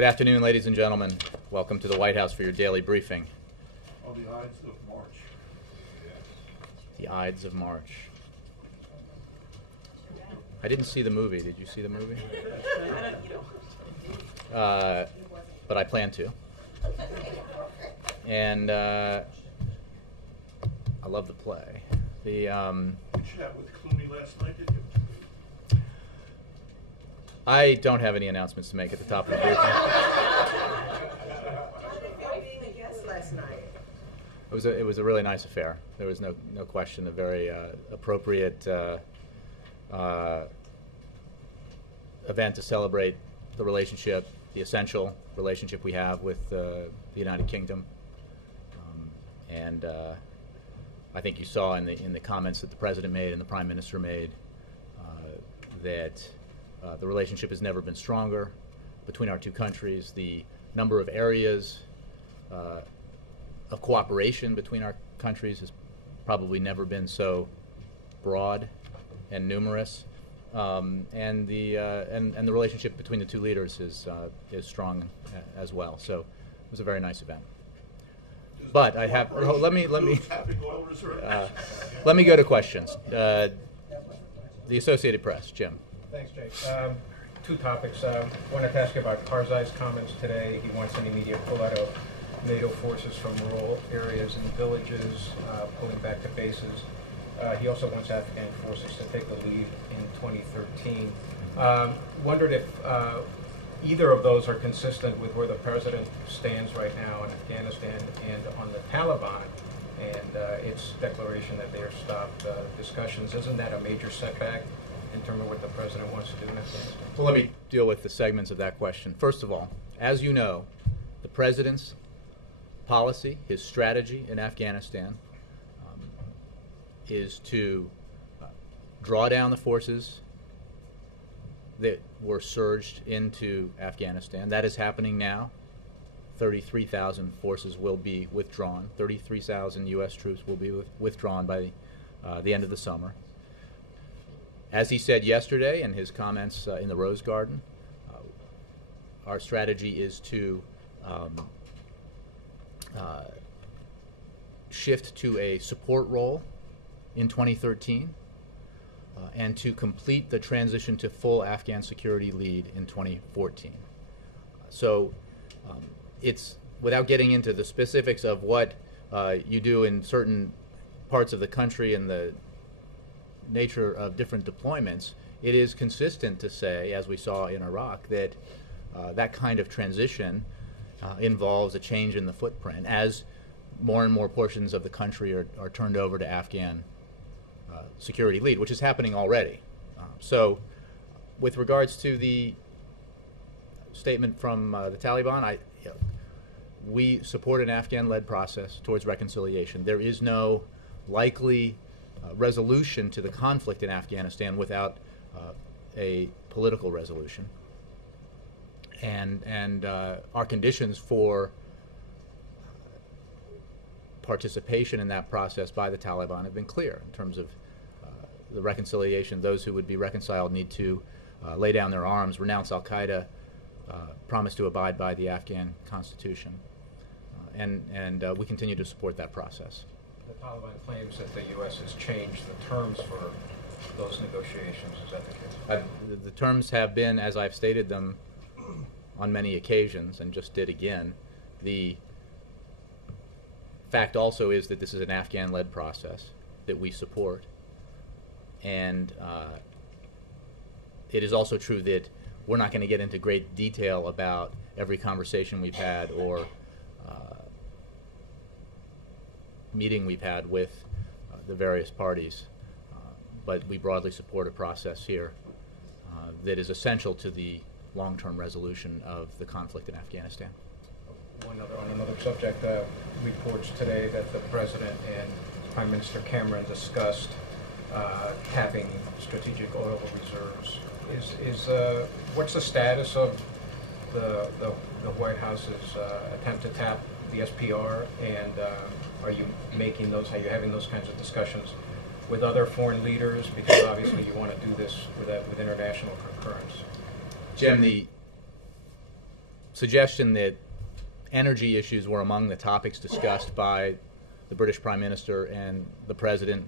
Good afternoon, ladies and gentlemen. Welcome to the White House for your daily briefing. Oh, the Ides of March. The Ides of March. I didn't see the movie. Did you see the movie? But I plan to. And I love the play. You chat with Clooney last night, did you? I don't have any announcements to make at the top of the briefing. Being a guest last night. It was a really nice affair. There was no question. A very appropriate event to celebrate the relationship, the essential relationship we have with the United Kingdom. And I think you saw in the comments that the President made and the Prime Minister made that the relationship has never been stronger between our two countries. The number of areas of cooperation between our countries has probably never been so broad and numerous, and the relationship between the two leaders is strong as well. So it was a very nice event. But I have let me go to questions. The Associated Press, Jim. Thanks, Jake. Two topics. Wanted to ask you about Karzai's comments today. He wants an immediate pullout of NATO forces from rural areas and villages, pulling back to bases. He also wants Afghan forces to take the lead in 2013. Wondered if either of those are consistent with where the President stands right now in Afghanistan and on the Taliban and its declaration that they are stopped discussions. Isn't that a major setback in terms of what the President wants to do in Afghanistan? Well, let me deal with the segments of that question. First of all, as you know, the President's policy, his strategy in Afghanistan is to draw down the forces that were surged into Afghanistan. That is happening now. 33,000 forces will be withdrawn. 33,000 U.S. troops will be withdrawn by the end of the summer. As he said yesterday in his comments in the Rose Garden, our strategy is to shift to a support role in 2013 and to complete the transition to full Afghan security lead in 2014. So it's, without getting into the specifics of what you do in certain parts of the country and the nature of different deployments, it is consistent to say, as we saw in Iraq, that that kind of transition involves a change in the footprint as more and more portions of the country are turned over to Afghan security lead, which is happening already. So with regards to the statement from the Taliban, we support an Afghan-led process towards reconciliation. There is no likely resolution to the conflict in Afghanistan without a political resolution. And our conditions for participation in that process by the Taliban have been clear in terms of the reconciliation. Those who would be reconciled need to lay down their arms, renounce al-Qaeda, promise to abide by the Afghan constitution. And we continue to support that process. The Taliban claims that the U.S. has changed the terms for those negotiations. Is that the case? The terms have been, as I've stated them on many occasions and just did again. The fact also is that this is an Afghan-led process that we support. And it is also true that we're not going to get into great detail about every conversation we've had or meeting we've had with the various parties, but we broadly support a process here that is essential to the long-term resolution of the conflict in Afghanistan. On another subject, reports today that the President and Prime Minister Cameron discussed tapping strategic oil reserves. What's the status of the White House's attempt to tap the SPR, and are you having those kinds of discussions with other foreign leaders? Because obviously you want to do this with international concurrence. Jim, the suggestion that energy issues were among the topics discussed by the British Prime Minister and the President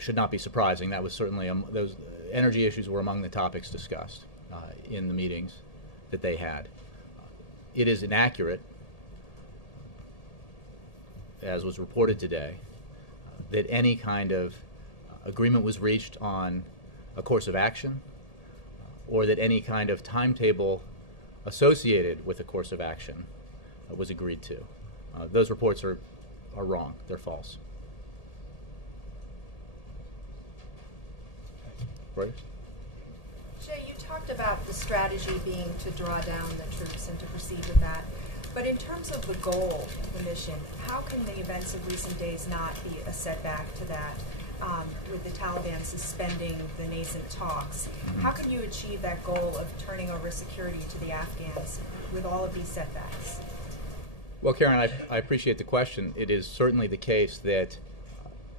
should not be surprising. That was certainly, those energy issues were among the topics discussed in the meetings that they had. It is inaccurate, as was reported today, that any kind of agreement was reached on a course of action or that any kind of timetable associated with a course of action was agreed to. Those reports are wrong. They're false. Right? Jay, you talked about the strategy being to draw down the troops and to proceed with that. But in terms of the goal of the mission, how can the events of recent days not be a setback to that? With the Taliban suspending the nascent talks, how can you achieve that goal of turning over security to the Afghans with all of these setbacks? Well, Karen, I appreciate the question. It is certainly the case that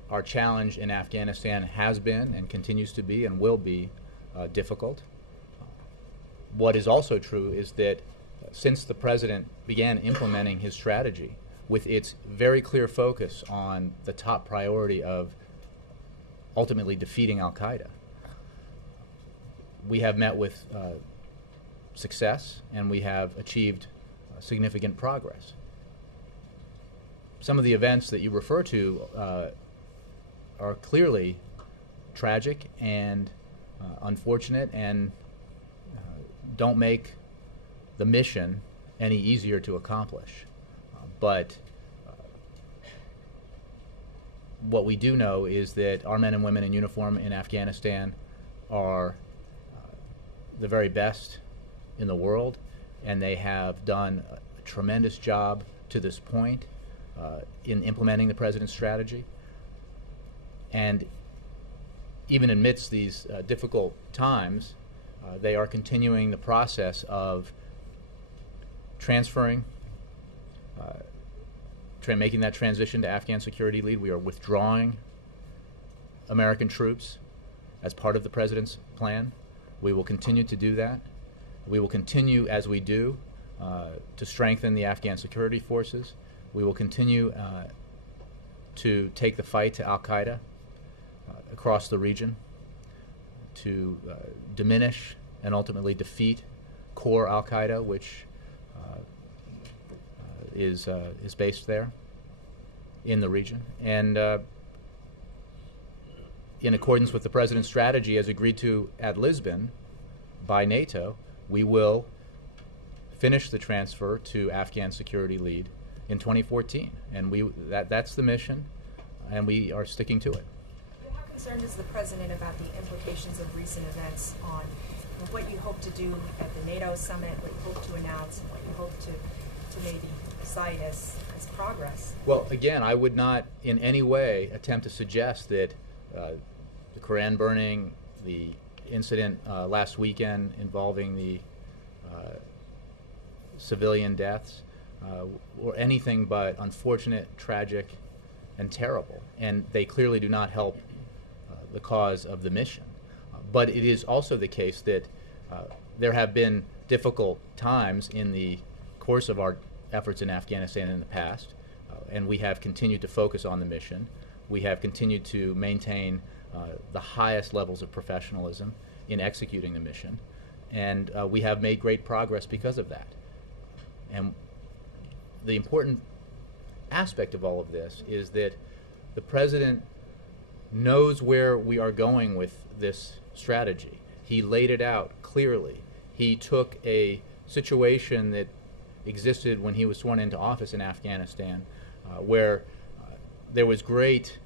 our challenge in Afghanistan has been and continues to be and will be difficult. What is also true is that since the President began implementing his strategy with its very clear focus on the top priority of ultimately defeating al-Qaeda, we have met with success and we have achieved significant progress. Some of the events that you refer to are clearly tragic and unfortunate and don't make the mission any easier to accomplish. But what we do know is that our men and women in uniform in Afghanistan are the very best in the world, and they have done a tremendous job to this point in implementing the President's strategy. And even amidst these difficult times, they are continuing the process of transferring, making that transition to Afghan security lead. We are withdrawing American troops as part of the President's plan. We will continue to do that. We will continue, as we do, to strengthen the Afghan security forces. We will continue to take the fight to al-Qaeda across the region, to diminish and ultimately defeat core al-Qaeda, which is based there in the region. And in accordance with the President's strategy as agreed to at Lisbon by NATO, we will finish the transfer to Afghan security lead in 2014. And that's the mission, and we are sticking to it. How concerned is the President about the implications of recent events on what you hope to do at the NATO summit, what you hope to announce, and what you hope to maybe cite as progress? Well, again, I would not in any way attempt to suggest that the Koran burning, the incident last weekend involving the civilian deaths, or anything but unfortunate, tragic, and terrible. And they clearly do not help the cause of the mission. But it is also the case that there have been difficult times in the course of our efforts in Afghanistan in the past, and we have continued to focus on the mission. We have continued to maintain the highest levels of professionalism in executing the mission, and we have made great progress because of that. And the important aspect of all of this is that the President knows where we are going with this strategy. He laid it out clearly. He took a situation that existed when he was sworn into office in Afghanistan, where there was great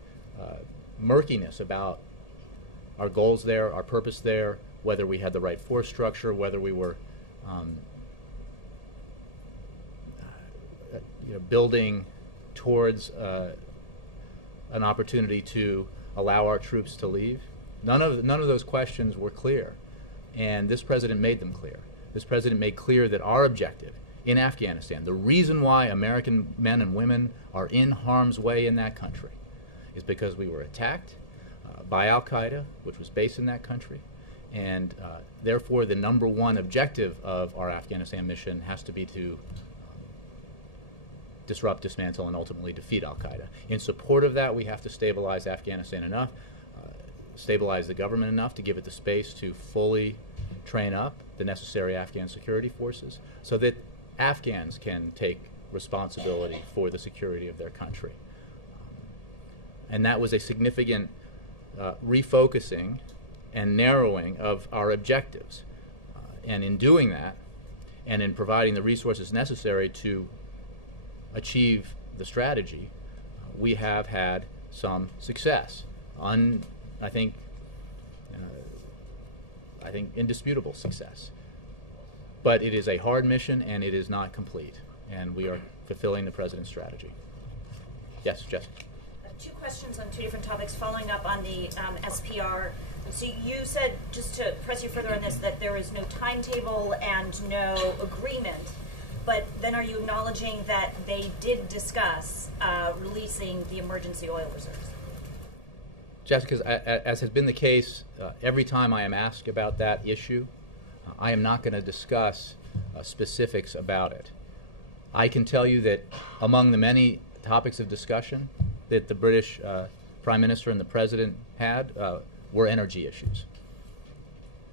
murkiness about our goals there, our purpose there, whether we had the right force structure, whether we were building towards an opportunity to allow our troops to leave. None of those questions were clear, and this President made them clear. This President made clear that our objective in Afghanistan, the reason why American men and women are in harm's way in that country, is because we were attacked by al-Qaeda, which was based in that country, And therefore, the number one objective of our Afghanistan mission has to be to disrupt, dismantle, and ultimately defeat al-Qaeda. In support of that, we have to stabilize Afghanistan enough, stabilize the government enough to give it the space to fully train up the necessary Afghan security forces so that Afghans can take responsibility for the security of their country. And that was a significant refocusing and narrowing of our objectives. And in doing that, and in providing the resources necessary to achieve the strategy, we have had some success. I think indisputable success. But it is a hard mission, and it is not complete. And we are fulfilling the President's strategy. Yes, Jessica. Two questions on two different topics, following up on the SPR. So you said, just to press you further on this, that there is no timetable and no agreement. But then are you acknowledging that they did discuss releasing the emergency oil reserves? Jessica, as has been the case, every time I am asked about that issue, I am not going to discuss specifics about it. I can tell you that among the many topics of discussion that the British Prime Minister and the President had were energy issues.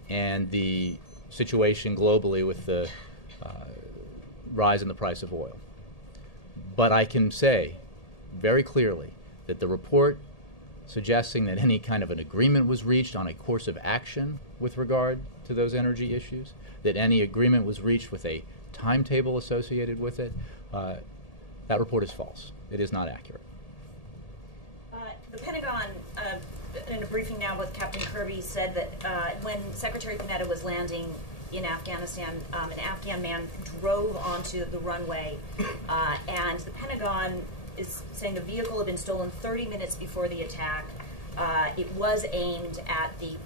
And the situation globally with the rise in the price of oil. But I can say very clearly that the report suggesting that any kind of an agreement was reached on a course of action with regard to those energy issues, that any agreement was reached with a timetable associated with it, that report is false. It is not accurate. The Pentagon, in a briefing now with Captain Kirby, said that when Secretary Panetta was landing in Afghanistan, an Afghan man drove onto the runway, and the Pentagon is saying the vehicle had been stolen 30 minutes before the attack. It was aimed at the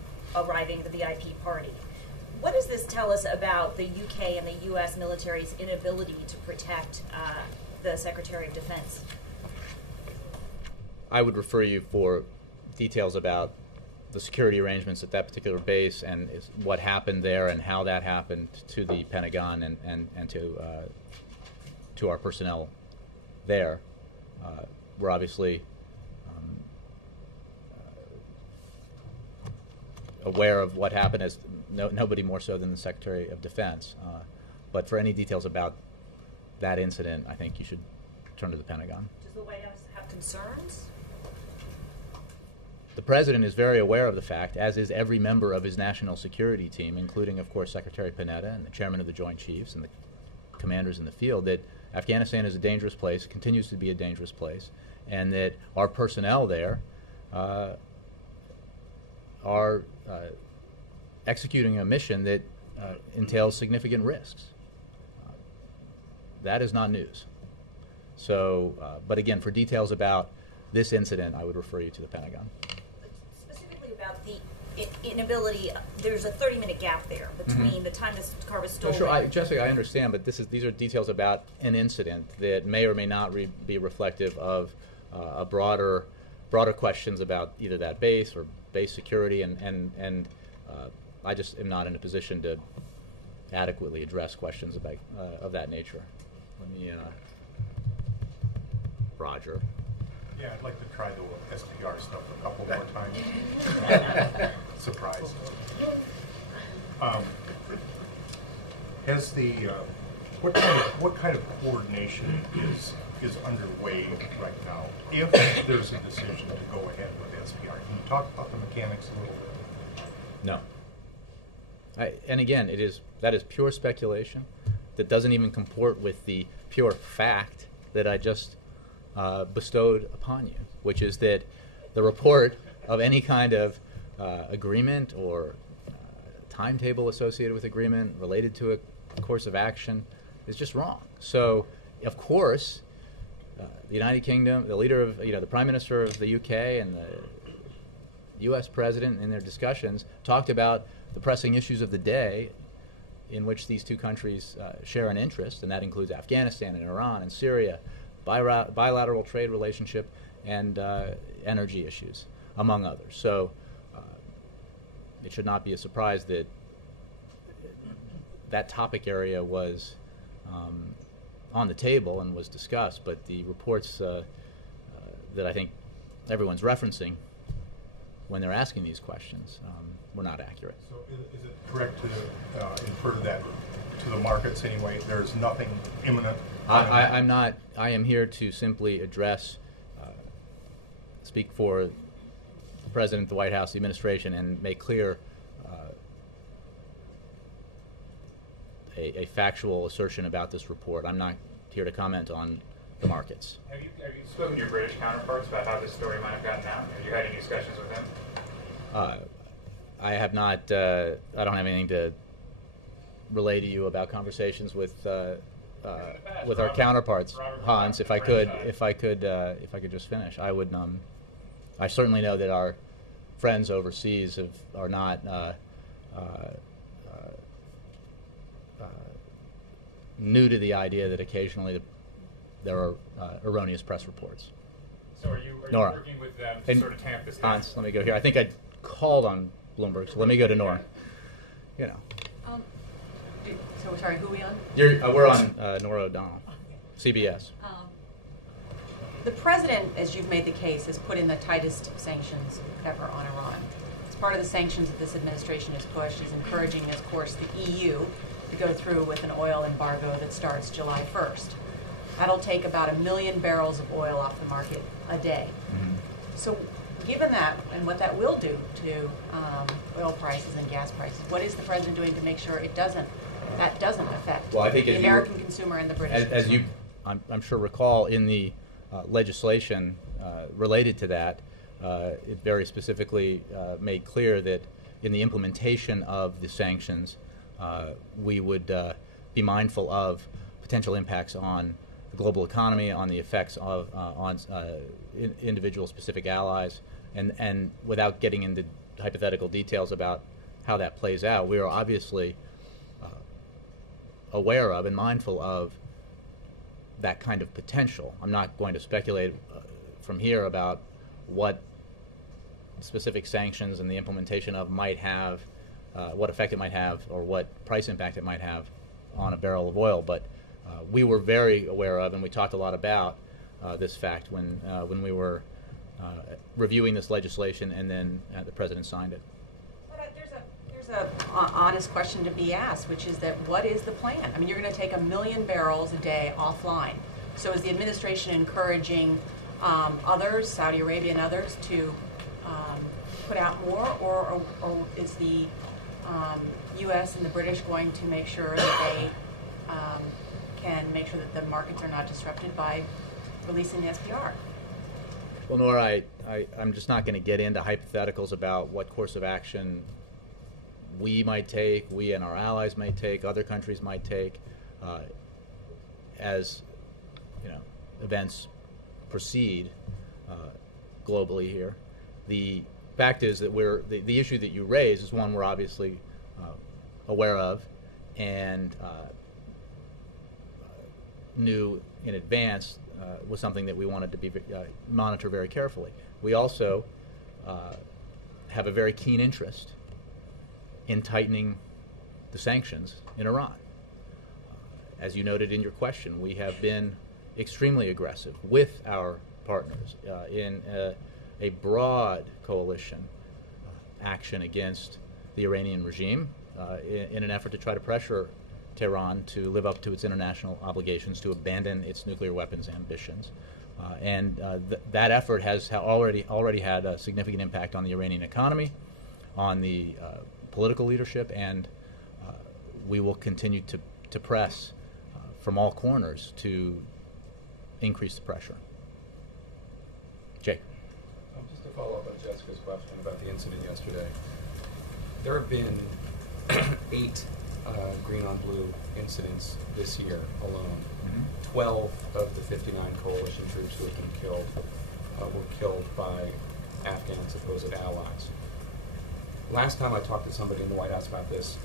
VIP party. What does this tell us about the UK and the US military's inability to protect the Secretary of Defense? I would refer you for details about the security arrangements at that particular base and what happened there and how that happened to the Pentagon and to our personnel there. We're obviously aware of what happened, as nobody more so than the Secretary of Defense. But for any details about that incident, I think you should turn to the Pentagon. Does the White House have concerns? The President is very aware of the fact, as is every member of his national security team, including, of course, Secretary Panetta and the Chairman of the Joint Chiefs and the commanders in the field, that Afghanistan is a dangerous place, continues to be a dangerous place, and that our personnel there are executing a mission that entails significant risks. That is not news. So, but again, for details about this incident, I would refer you to the Pentagon. Specifically about the inability, there's a 30-minute gap there between the time this car was stolen. Sure, Jessica, I understand, but these are details about an incident that may or may not be reflective of broader questions about either that base or base security, and I just am not in a position to adequately address questions about of that nature. Let me, Roger. Yeah, I'd like to try the SPR stuff a couple more times. Surprise. Has the what kind of coordination is underway right now? If there's a decision to go ahead with SPR, can you talk about the mechanics a little bit? No. And again, that is pure speculation that doesn't even comport with the pure fact that I just bestowed upon you, which is that the report of any kind of agreement or timetable associated with agreement related to a course of action is just wrong. So, of course, the United Kingdom, the leader of, the Prime Minister of the UK and the U.S. President in their discussions talked about the pressing issues of the day in which these two countries share an interest, and that includes Afghanistan and Iran and Syria, bilateral trade relationship, and energy issues, among others. So it should not be a surprise that that topic area was on the table and was discussed, but the reports that I think everyone's referencing when they're asking these questions were not accurate. So is it correct to infer that to the markets anyway? There's nothing imminent? I'm not. I am here to simply address, speak for the President, the White House, the administration, and make clear a factual assertion about this report. I'm not here to comment on the markets. Have you spoken to your British counterparts about how this story might have gotten out? Have you had any discussions with them? I have not. I don't have anything to relay to you about conversations with our counterparts, Hans. If I could just finish, I would. I certainly know that our friends overseas are not new to the idea that occasionally there are erroneous press reports. So are you Nora. working with them to sort of tamp this down? Hans, let me go here. I think I called on Bloomberg, so let me go to Nora. You know. So sorry, who are we on? We're on Nora O'Donnell, CBS. The president, as you've made the case, has put in the tightest sanctions ever on Iran. As part of the sanctions that this administration has pushed is encouraging, of course, the EU to go through with an oil embargo that starts July 1st. That'll take about 1 million barrels of oil off the market a day. Mm-hmm. So given that and what that will do to oil prices and gas prices, what is the president doing to make sure that doesn't affect the American consumer and the British consumer? As you, I'm sure, recall, in the legislation related to that, it very specifically made clear that in the implementation of the sanctions, we would be mindful of potential impacts on the global economy, on the effects of on individual specific allies, and without getting into hypothetical details about how that plays out, we are obviously aware of and mindful of that kind of potential. I'm not going to speculate from here about what specific sanctions and the implementation of might have, what effect it might have, or what price impact it might have on a barrel of oil. But we were very aware of, and we talked a lot about this fact when we were reviewing this legislation, and then the president signed it. But there's a honest question to be asked, which is that what is the plan? I mean, you're going to take 1 million barrels a day offline. So is the administration encouraging others, Saudi Arabia and others, to put out more, or is the U.S. and the British going to make sure that they can make sure that the markets are not disrupted by releasing the SPR? Well, Nora, I'm just not going to get into hypotheticals about what course of action we might take, we and our allies might take, other countries might take, as events proceed globally here. The fact is that the issue that you raise is one we're obviously aware of and knew in advance was something that we wanted to be monitor very carefully. We also have a very keen interest in tightening the sanctions in Iran. As you noted in your question, we have been extremely aggressive with our partners in a broad coalition action against the Iranian regime in an effort to try to pressure Tehran to live up to its international obligations to abandon its nuclear weapons ambitions. That effort has already had a significant impact on the Iranian economy, on the political leadership, and we will continue to press from all corners to increase the pressure. Jake. Just to follow up on Jessica's question about the incident yesterday, there have been 8 green on blue incidents this year alone. Mm-hmm. 12 of the 59 coalition troops who have been killed were killed by Afghan supposed allies. Last time I talked to somebody in the White House about this,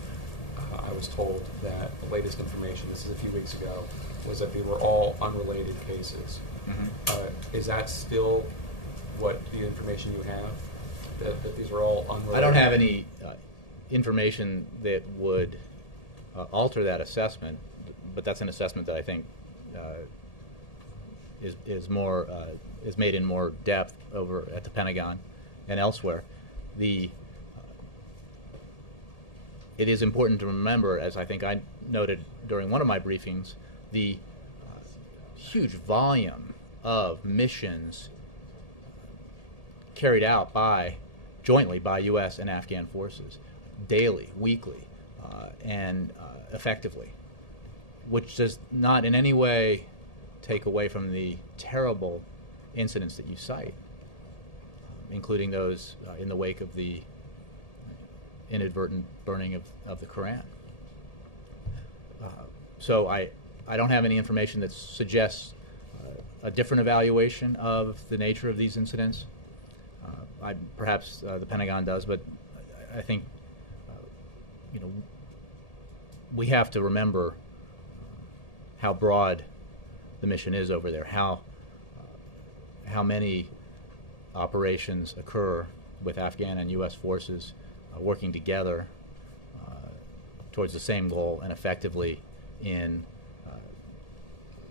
I was told that the latest information, this is a few weeks ago, was that they were all unrelated cases. Mm-hmm. Is that still what the information you have? That these are all unrelated? I don't have any information that would alter that assessment, but that's an assessment that I think is made in more depth over at the Pentagon and elsewhere. It is important to remember, as I think I noted during one of my briefings, the huge volume of missions carried out jointly by U.S. and Afghan forces, daily, weekly, and effectively, which does not in any way take away from the terrible incidents that you cite, including those in the wake of the inadvertent burning of the Quran. So I don't have any information that suggests a different evaluation of the nature of these incidents. Perhaps the Pentagon does, but I think we have to remember how broad the mission is over there, how many operations occur with Afghan and U.S. forces working together towards the same goal and effectively in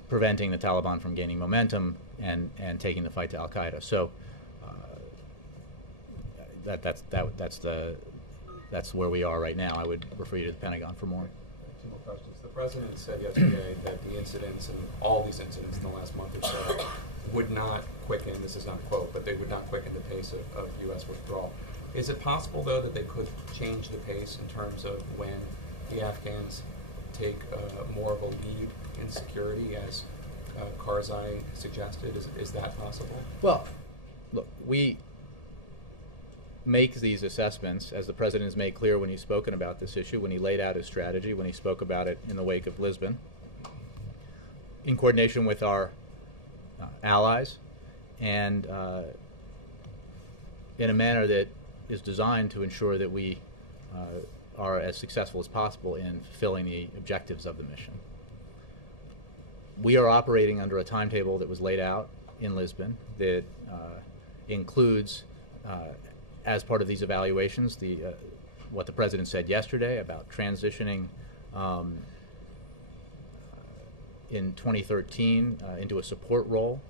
preventing the Taliban from gaining momentum and taking the fight to Al Qaeda. So that's where we are right now. I would refer you to the Pentagon for more. Two more questions. The president said yesterday that the incidents and all these incidents in the last month or so would not quicken, this is not a quote, but they would not quicken the pace of U.S. withdrawal. Is it possible, though, that they could change the pace in terms of when the Afghans take more of a lead in security, as Karzai suggested? Is that possible? Well, look, we make these assessments, as the president has made clear when he's spoken about this issue, when he laid out his strategy, when he spoke about it in the wake of Lisbon, in coordination with our allies, and in a manner that is designed to ensure that we are as successful as possible in fulfilling the objectives of the mission. We are operating under a timetable that was laid out in Lisbon that includes, as part of these evaluations, what the president said yesterday about transitioning in 2013 into a support role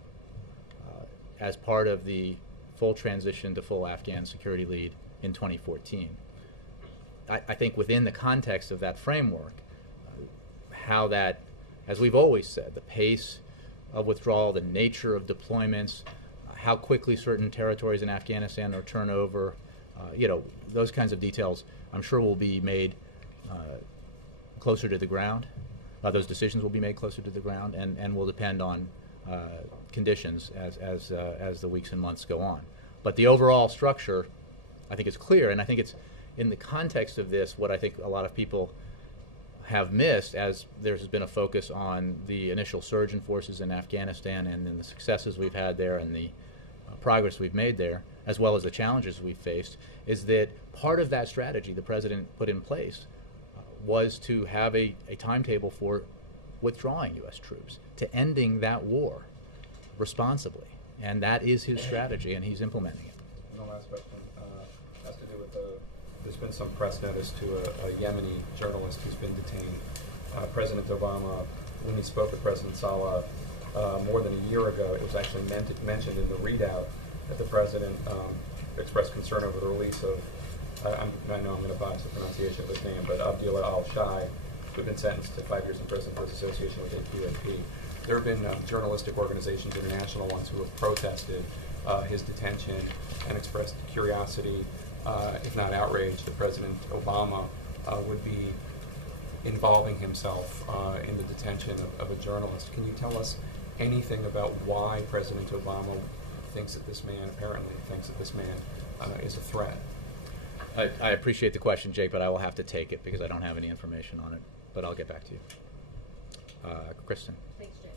as part of the full transition to full Afghan security lead in 2014. I think within the context of that framework, how that, as we've always said, the pace of withdrawal, the nature of deployments, how quickly certain territories in Afghanistan are turned over, those kinds of details I'm sure will be made closer to the ground. Those decisions will be made closer to the ground and will depend on conditions as the weeks and months go on. But the overall structure, I think, is clear, and I think it's in the context of this what I think a lot of people have missed, as there's been a focus on the initial surge in forces in Afghanistan and then the successes we've had there and the progress we've made there, as well as the challenges we've faced, is that part of that strategy the president put in place was to have a timetable for withdrawing U.S. troops, to ending that war responsibly. And that is his strategy, and he's implementing it. And the last question has to do with there's been some press notice to a Yemeni journalist who's been detained. President Obama, when he spoke with President Saleh more than a year ago, it was actually mentioned in the readout that the president expressed concern over the release of, I know I'm going to botch the pronunciation of his name, but Abdullah al-Shai, who had been sentenced to 5 years in prison for his association with AQAP. There have been journalistic organizations, international ones, who have protested his detention and expressed curiosity, if not outrage, that President Obama would be involving himself in the detention of a journalist. Can you tell us anything about why President Obama apparently thinks that this man is a threat? I appreciate the question, Jake, but I will have to take it because I don't have any information on it. But I'll get back to you. Kristen. Thanks, Jake.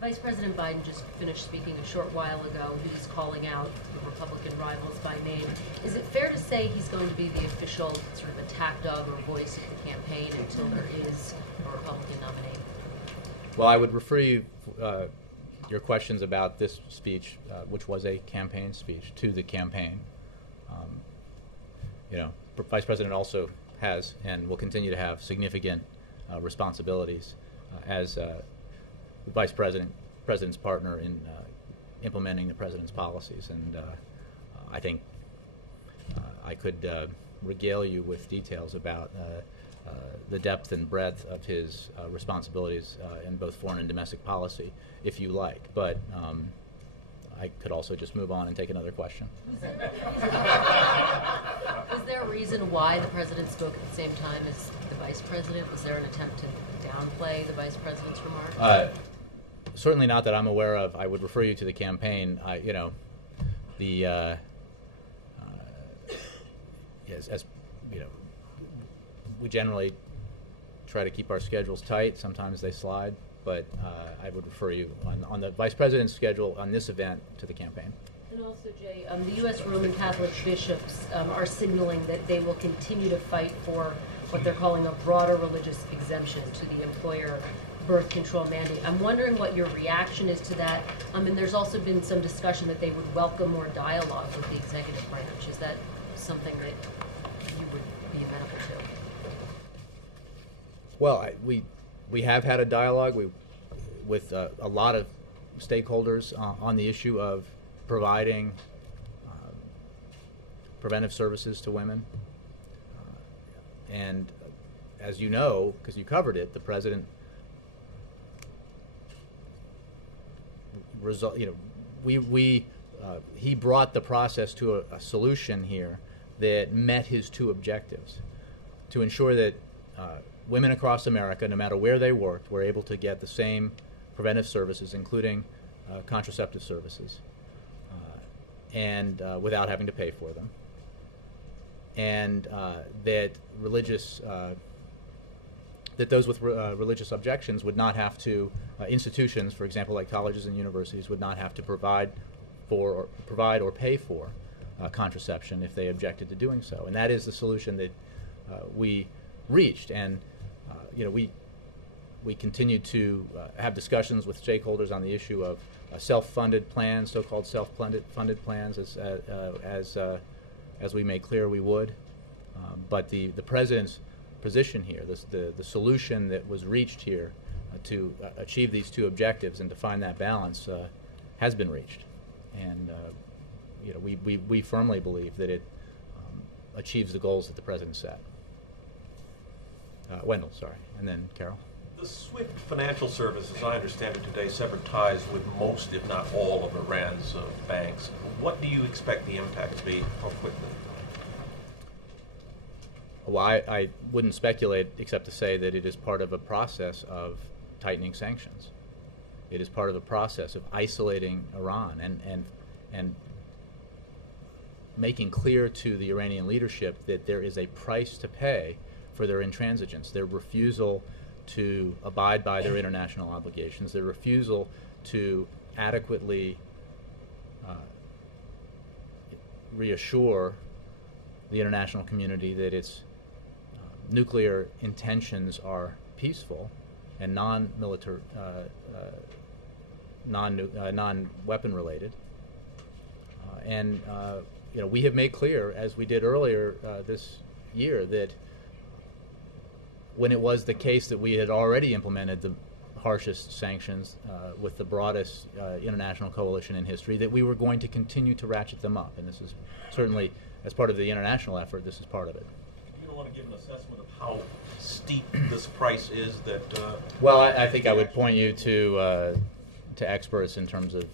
Vice President Biden just finished speaking a short while ago. He's calling out the Republican rivals by name. Is it fair to say he's going to be the official sort of attack dog or voice of the campaign until there is a Republican nominee? Well, I would refer you your questions about this speech, which was a campaign speech, to the campaign. Vice President also has and will continue to have significant responsibilities as the Vice President's partner in implementing the President's policies. And I think I could regale you with details about the depth and breadth of his responsibilities in both foreign and domestic policy, if you like. But I could also just move on and take another question. Was there a reason why the President spoke at the same time as the Vice President? Was there an attempt to downplay the Vice President's remarks? Certainly not that I'm aware of. I would refer you to the campaign. As you know, we generally try to keep our schedules tight. Sometimes they slide, but I would refer you on the Vice President's schedule on this event to the campaign. And also, Jay, the U.S. Roman Catholic bishops are signaling that they will continue to fight for what they're calling a broader religious exemption to the employer birth control mandate. I'm wondering what your reaction is to that. And there's also been some discussion that they would welcome more dialogue with the executive branch. Is that something that you would be amenable to? Well, we have had a dialogue with a lot of stakeholders on the issue of providing preventive services to women. And as you know, because you covered it, the President he brought the process to a solution here that met his two objectives: to ensure that women across America, no matter where they worked, were able to get the same preventive services, including contraceptive services, and without having to pay for them, and that those with religious objections would not have to, institutions, for example, like colleges and universities, would not have to provide or pay for contraception if they objected to doing so. And that is the solution that we reached. And we continue to have discussions with stakeholders on the issue of self-funded plans, so-called self-funded plans, as we made clear we would. But the President's position here, the solution that was reached here to achieve these two objectives and to find that balance has been reached. And we firmly believe that it achieves the goals that the President set. Wendell, sorry, and then Carol. The SWIFT financial service, as I understand it today, severed ties with most, if not all, of Iran's banks. What do you expect the impact to be? How quickly? Well, I wouldn't speculate except to say that it is part of a process of tightening sanctions. It is part of a process of isolating Iran and making clear to the Iranian leadership that there is a price to pay for their intransigence, their refusal to abide by their international obligations, their refusal to adequately reassure the international community that its nuclear intentions are peaceful and non-weapon related. We have made clear, as we did earlier this year, that when it was the case that we had already implemented the harshest sanctions with the broadest international coalition in history, that we were going to continue to ratchet them up. And this is certainly, as part of the international effort, this is part of it. You don't want to give an assessment of how steep this price is that... Well, I think I would point you to experts in terms of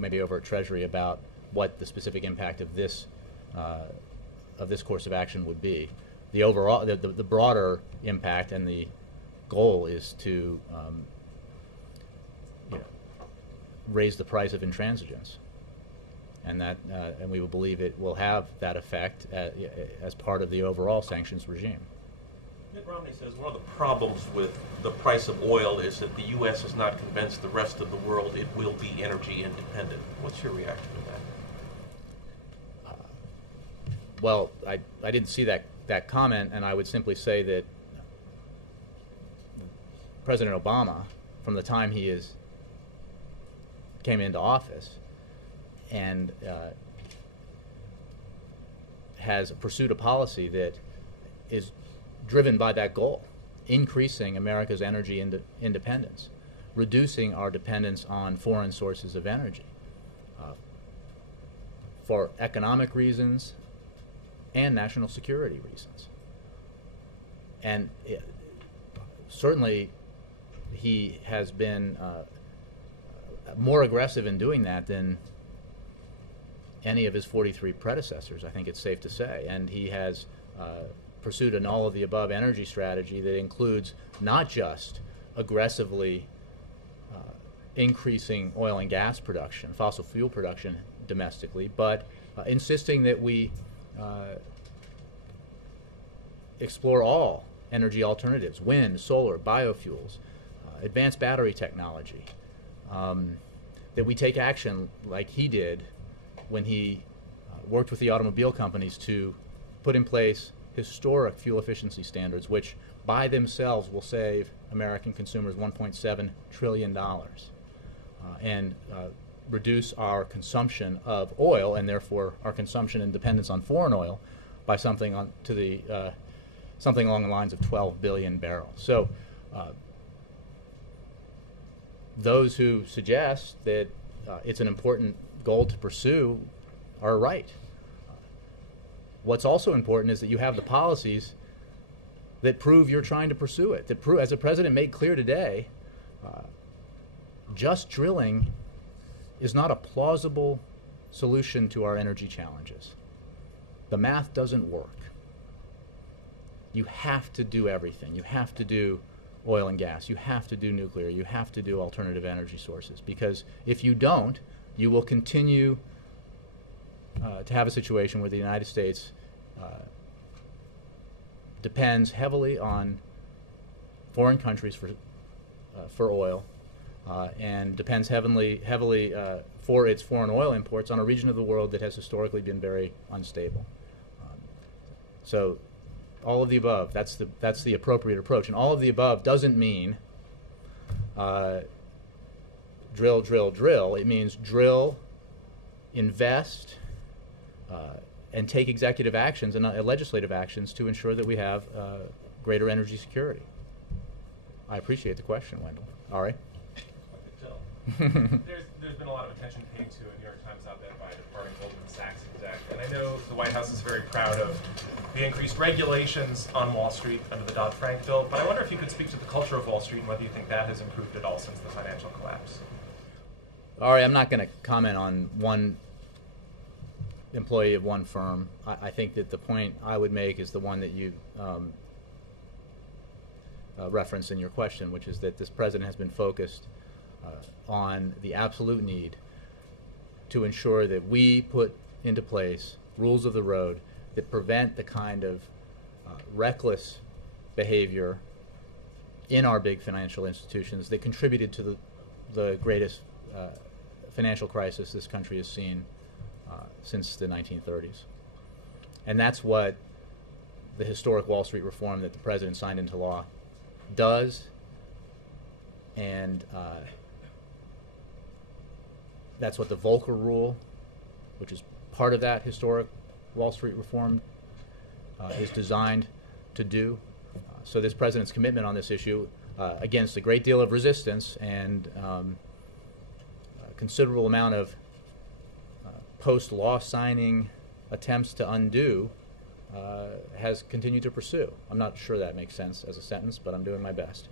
maybe over at Treasury about what the specific impact of this course of action would be. The overall, the broader impact and the goal is to raise the price of intransigence, and we will believe it will have that effect as part of the overall sanctions regime. Mitt Romney says one of the problems with the price of oil is that the U.S. has not convinced the rest of the world it will be energy independent. What's your reaction to that? Well, I didn't see that comment, and I would simply say that President Obama, from the time he came into office, and has pursued a policy that is driven by that goal, increasing America's energy independence, reducing our dependence on foreign sources of energy for economic reasons and national security reasons. And certainly he has been more aggressive in doing that than any of his 43 predecessors, I think it's safe to say. And he has pursued an all-of-the-above energy strategy that includes not just aggressively increasing oil and gas production, fossil fuel production domestically, but insisting that we explore all energy alternatives, wind, solar, biofuels, advanced battery technology, that we take action like he did when he worked with the automobile companies to put in place historic fuel efficiency standards, which by themselves will save American consumers $1.7 trillion and reduce our consumption of oil and therefore our consumption and dependence on foreign oil by something along the lines of 12 billion barrels. So those who suggest that it's an important goal to pursue are right. What's also important is that you have the policies that prove you're trying to pursue it. That as the president made clear today, just drilling is not a plausible solution to our energy challenges. The math doesn't work. You have to do everything. You have to do oil and gas. You have to do nuclear. You have to do alternative energy sources. Because if you don't, you will continue to have a situation where the United States depends heavily on foreign countries for oil and depends heavily for its foreign oil imports on a region of the world that has historically been very unstable. So all of the above, that's the appropriate approach. And all of the above doesn't mean drill, drill, drill. It means drill, invest, and take executive actions and legislative actions to ensure that we have greater energy security. I appreciate the question, Wendell. All right. There's been a lot of attention paid to a New York Times op-ed by a departing Goldman Sachs exec, and I know the White House is very proud of the increased regulations on Wall Street under the Dodd-Frank bill, but I wonder if you could speak to the culture of Wall Street and whether you think that has improved at all since the financial collapse. All right, I'm not going to comment on one employee of one firm. I think that the point I would make is the one that you referenced in your question, which is that this president has been focused on the absolute need to ensure that we put into place rules of the road that prevent the kind of reckless behavior in our big financial institutions that contributed to the greatest financial crisis this country has seen since the 1930s. And that's what the historic Wall Street reform that the president signed into law does, and that's what the Volcker Rule, which is part of that historic Wall Street reform, is designed to do. So this president's commitment on this issue, against a great deal of resistance and a considerable amount of post-law signing attempts to undo, has continued to pursue. I'm not sure that makes sense as a sentence, but I'm doing my best.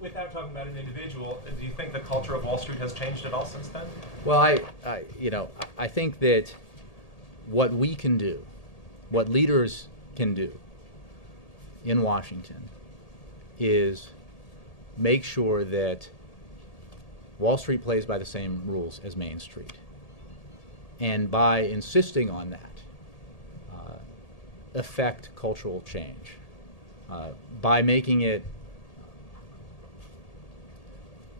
Without talking about an individual, do you think the culture of Wall Street has changed at all since then? Well, I think that what we can do, what leaders can do in Washington, is make sure that Wall Street plays by the same rules as Main Street. And by insisting on that, affect cultural change. By making it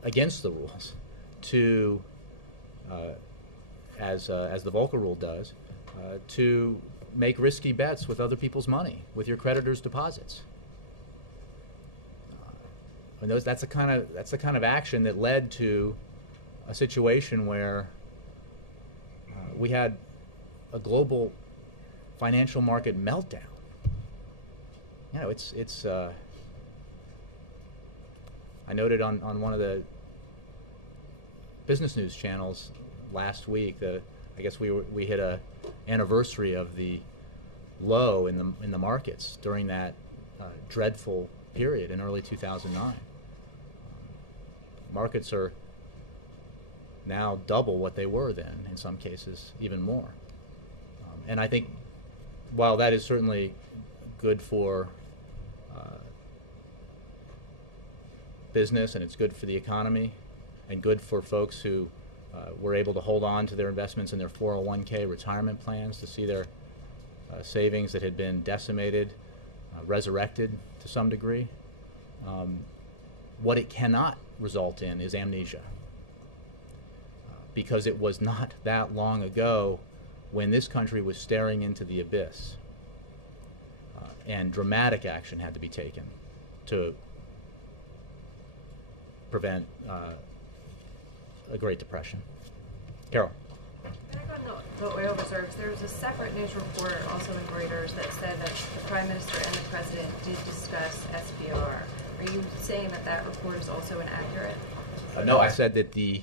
against the rules to, as the Volcker Rule does, to make risky bets with other people's money, with your creditors' deposits. And that's the kind of action that led to a situation where we had a global financial market meltdown. You know, it's I noted on one of the business news channels last week that I guess we hit a anniversary of the low in the markets during that dreadful period in early 2009. Markets are now double what they were then, in some cases even more. And I think while that is certainly good for business and it's good for the economy and good for folks who were able to hold on to their investments in their 401k retirement plans to see their savings that had been decimated resurrected to some degree. What it cannot result in is amnesia, because it was not that long ago when this country was staring into the abyss and dramatic action had to be taken to prevent a Great Depression. Carol. Back on the oil reserves, there was a separate news report also in Reuters that said that the Prime Minister and the President did discuss SPR. Are you saying that that report is also inaccurate? No, I said that the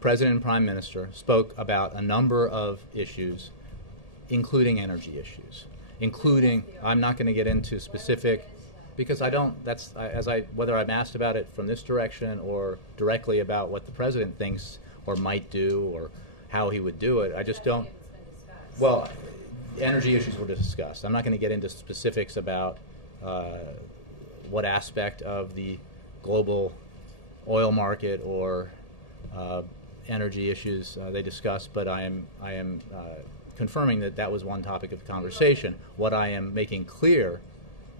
President and Prime Minister spoke about a number of issues, including energy issues, including, I'm not going to get into specific, because I don't, that's, whether I'm asked about it from this direction or directly about what the President thinks or might do or how he would do it, I just don't, well, energy issues were discussed. I'm not going to get into specifics about what aspect of the global oil market or energy issues they discussed, but I am confirming that that was one topic of conversation. What I am making clear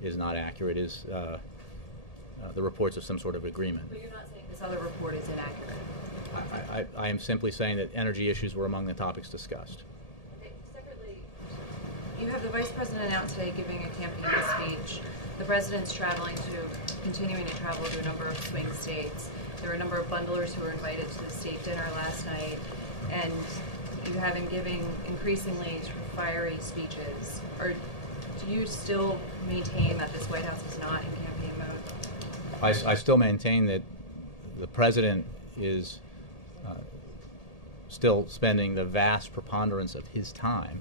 is not accurate is the reports of some sort of agreement. But you're not saying this other report is inaccurate? I am simply saying that energy issues were among the topics discussed. Okay, separately, you have the Vice President announced today giving a campaign speech. The President's continuing to travel to a number of swing states. There were a number of bundlers who were invited to the state dinner last night, and you have him giving increasingly sort of fiery speeches. Or do you still maintain that this White House is not in campaign mode? I still maintain that the President is still spending the vast preponderance of his time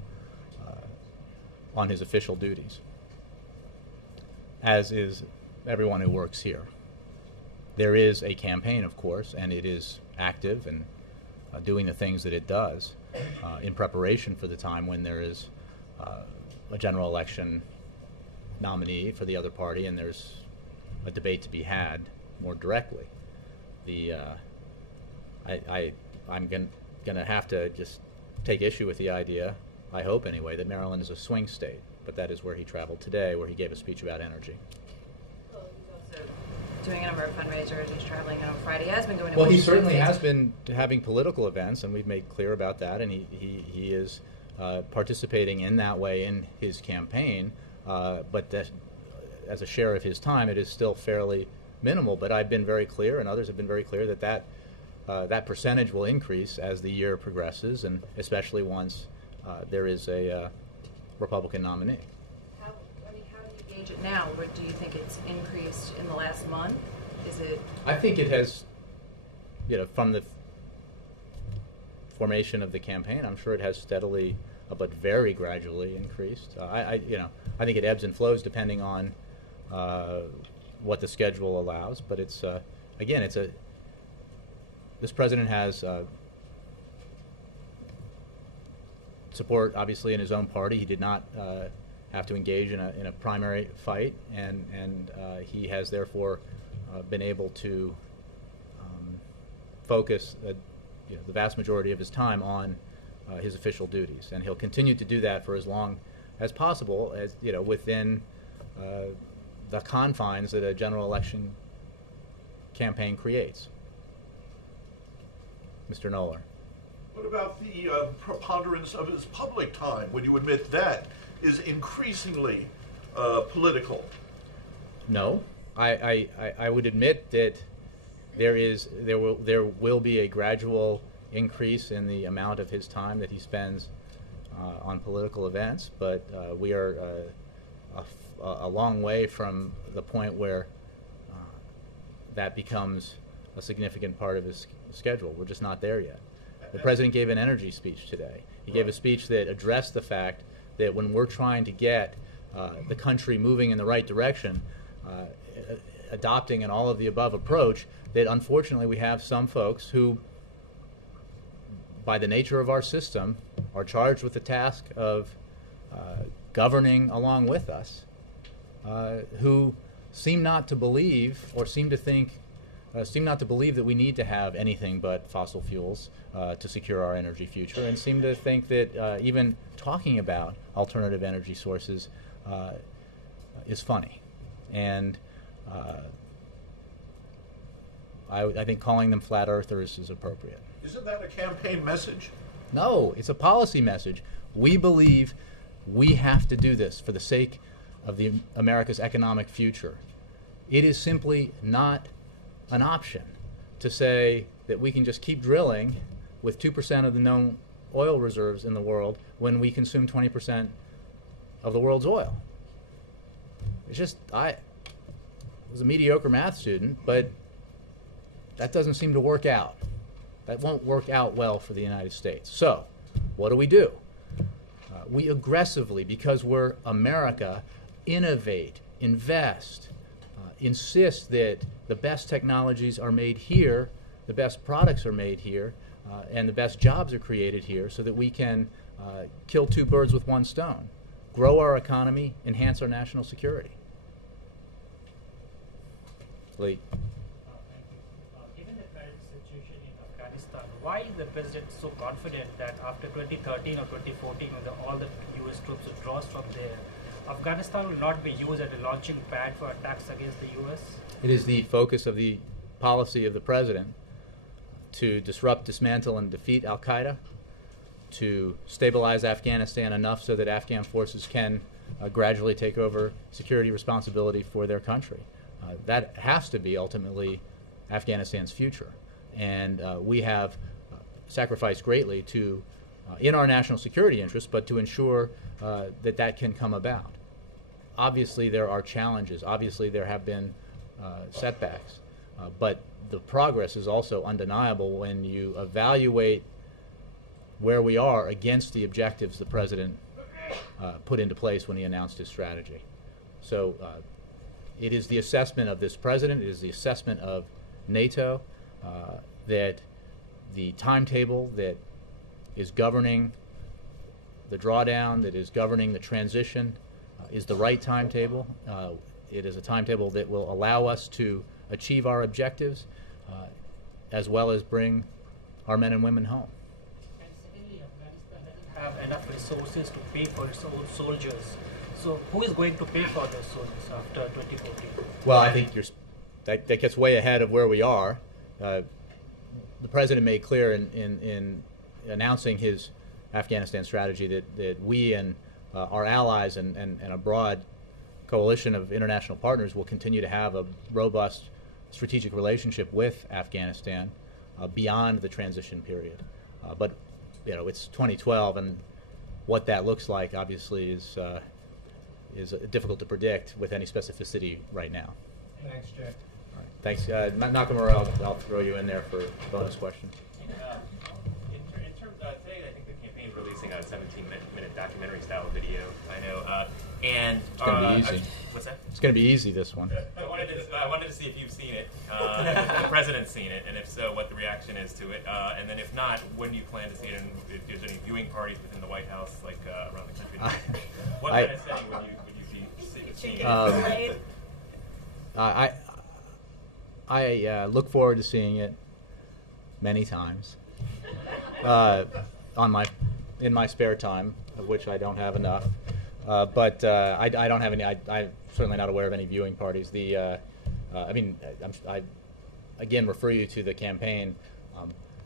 on his official duties, as is everyone who works here. There is a campaign, of course, and it is active and doing the things that it does in preparation for the time when there is a general election nominee for the other party and there's a debate to be had more directly. I'm going to have to just take issue with the idea, I hope anyway, that Maryland is a swing state, but that is where he traveled today, where he gave a speech about energy. Well, he's also doing a number of fundraisers. He's traveling on Friday. He has been going to Well, he certainly has been having political events, and we've made clear about that, and he is participating in that way in his campaign, but that, as a share of his time, it is still fairly minimal. But I've been very clear, and others have been very clear, that that percentage will increase as the year progresses, and especially once there is a Republican nominee. How do you gauge it now? Or do you think it's increased in the last month? Is it? I think it has, from the formation of the campaign, I'm sure it has steadily, but very gradually increased. I think it ebbs and flows depending on what the schedule allows. But it's again, this president has support, obviously, in his own party. He did not have to engage in a primary fight, and he has therefore been able to focus the vast majority of his time on his official duties, and he'll continue to do that for as long as possible, as within the confines that a general election campaign creates. Mr. Knoller. What about the preponderance of his public time? Would you admit that is increasingly political? No, I would admit that there will be a gradual increase in the amount of his time that he spends on political events, but we are a long way from the point where that becomes a significant part of his schedule. We're just not there yet. The president gave an energy speech today. He gave a speech that addressed the fact that when we're trying to get the country moving in the right direction, adopting an all-of-the-above approach, that unfortunately we have some folks who, by the nature of our system, are charged with the task of governing along with us, who seem not to believe, or seem not to believe that we need to have anything but fossil fuels to secure our energy future, and seem to think that even talking about alternative energy sources is funny. And I think calling them flat earthers is appropriate. Isn't that a campaign message? No, it's a policy message. We believe we have to do this for the sake of America's economic future. It is simply not an option to say that we can just keep drilling with 2% of the known oil reserves in the world when we consume 20% of the world's oil. It's just, I was a mediocre math student, but that doesn't seem to work out. That won't work out well for the United States. So, what do? We aggressively, because we're America, innovate, invest, insist that the best technologies are made here, the best products are made here, and the best jobs are created here, so that we can kill two birds with one stone, grow our economy, enhance our national security. Lee. Given the current situation in Afghanistan, why is the president so confident that after 2013 or 2014, when all the U.S. troops withdraws from there, Afghanistan will not be used as a launching pad for attacks against the U.S.? It is the focus of the policy of the president to disrupt, dismantle, and defeat al-Qaeda, to stabilize Afghanistan enough so that Afghan forces can gradually take over security responsibility for their country. That has to be ultimately Afghanistan's future. And we have sacrificed greatly to, in our national security interests, but to ensure that that can come about. Obviously, there are challenges. Obviously, there have been setbacks. But the progress is also undeniable when you evaluate where we are against the objectives the president put into place when he announced his strategy. So it is the assessment of this president, it is the assessment of NATO, that the timetable that is governing the drawdown, that is governing the transition, is the right timetable. It is a timetable that will allow us to achieve our objectives, as well as bring our men and women home. And secondly, Afghanistan doesn't have enough resources to pay for its own soldiers. So who is going to pay for those soldiers after 2014? Well, I think that gets way ahead of where we are. The president made clear in announcing his Afghanistan strategy that we and our allies and a broad coalition of international partners will continue to have a robust strategic relationship with Afghanistan beyond the transition period. But it's 2012, and what that looks like obviously is difficult to predict with any specificity right now. Thanks, Jay. All right. Thanks. Nakamura, I'll throw you in there for a bonus question. In terms of today, I think the campaign is releasing a 17-minute documentary-style video. I know, and it's going to be easy. What's that? It's going to be easy. This one. I wanted to see if you've seen it, if the president's seen it, and if so, what the reaction is to it, and then if not, when do you plan to see it, and if there's any viewing parties within the White House, like around the country? What kind of setting would you be seeing it? I look forward to seeing it many times in my spare time, of which I don't have enough. But I don't have any. I'm certainly not aware of any viewing parties. I again refer you to the campaign,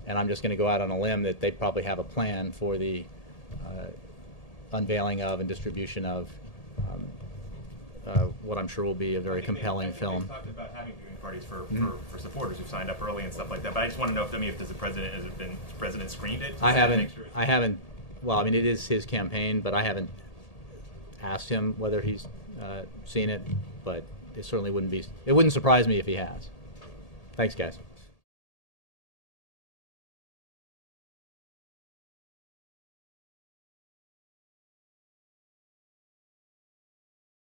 and I'm just going to go out on a limb that they probably have a plan for the unveiling of and distribution of what I'm sure will be a very compelling film. They've talked about having viewing parties for supporters who've signed up early and stuff like that. But I just want to know if the president screened it. I haven't well, I mean, it is his campaign, but I haven't asked him whether he's seen it, but it certainly wouldn't surprise me if he has. Thanks, guys.